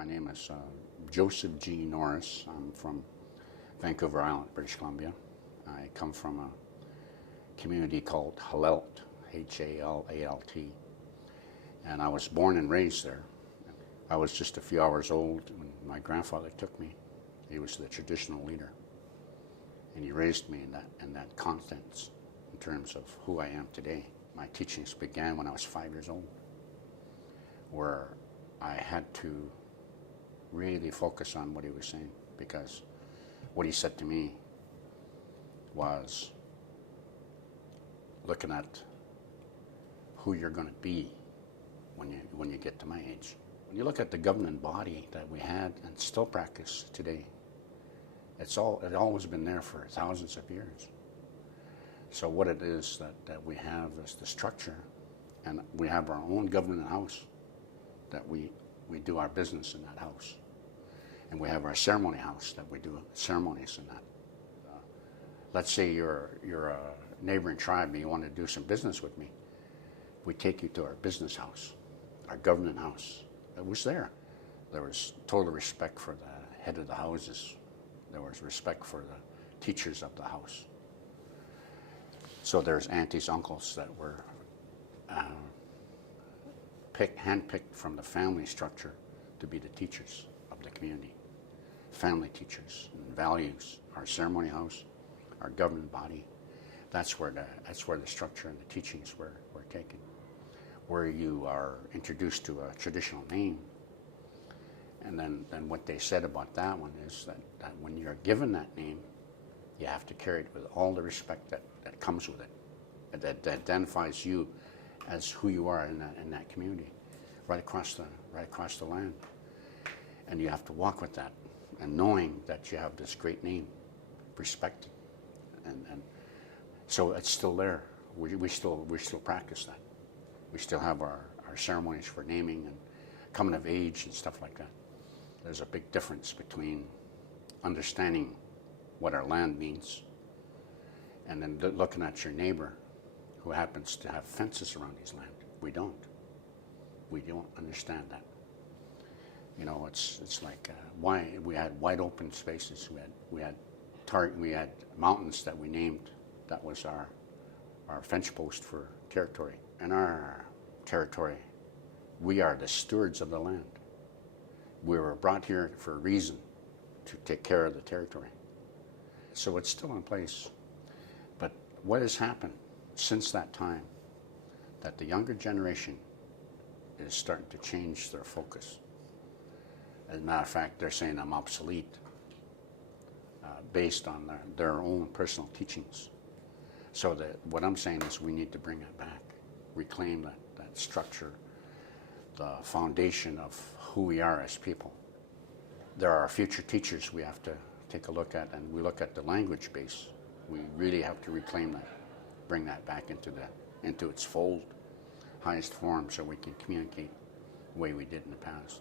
My name is Joseph G. Norris. I'm from Vancouver Island, British Columbia. I come from a community called Halalt, H-A-L-A-L-T, and I was born and raised there. I was just a few hours old when my grandfather took me. He was the traditional leader, and he raised me in that context in terms of who I am today. My teachings began when I was 5 years old, where I had to really focus on what he was saying, because what he said to me was looking at who you're going to be when you get to my age. When you look at the governing body that we had and still practice today, it's always been there for thousands of years. So what it is that we have is the structure, and we have our own governing house that we do our business in that house. And we have our ceremony house that we do ceremonies in that. Let's say you're a neighboring tribe and you want to do some business with me. We take you to our business house, our governing house. It was there. There was total respect for the head of the houses. There was respect for the teachers of the house. So there's aunties, uncles that were handpicked from the family structure to be the teachers of the community. Family teachers and values. Our ceremony house, our governing body, that's where the structure and the teachings were taken. Where you are introduced to a traditional name, and then what they said about that one is that when you're given that name, you have to carry it with all the respect that comes with it, that identifies you as who you are in that community, right across the land. And you have to walk with that, and knowing that you have this great name, respected, and so it's still there. We still practice that. We still have our ceremonies for naming and coming of age and stuff like that. There's a big difference between understanding what our land means and then looking at your neighbor who happens to have fences around his land. We don't understand that. You know, it's like why we had wide open spaces. We had mountains that we named. That was our fence post for territory. In our territory, we are the stewards of the land. We were brought here for a reason, to take care of the territory. So it's still in place. But what has happened since that time, that the younger generation is starting to change their focus. As a matter of fact, they're saying I'm obsolete based on their own personal teachings. So what I'm saying is we need to bring it back, reclaim that structure, the foundation of who we are as people. There are future teachers we have to take a look at, and we look at the language base. We really have to reclaim that, bring that back into its fold, highest form, so we can communicate the way we did in the past.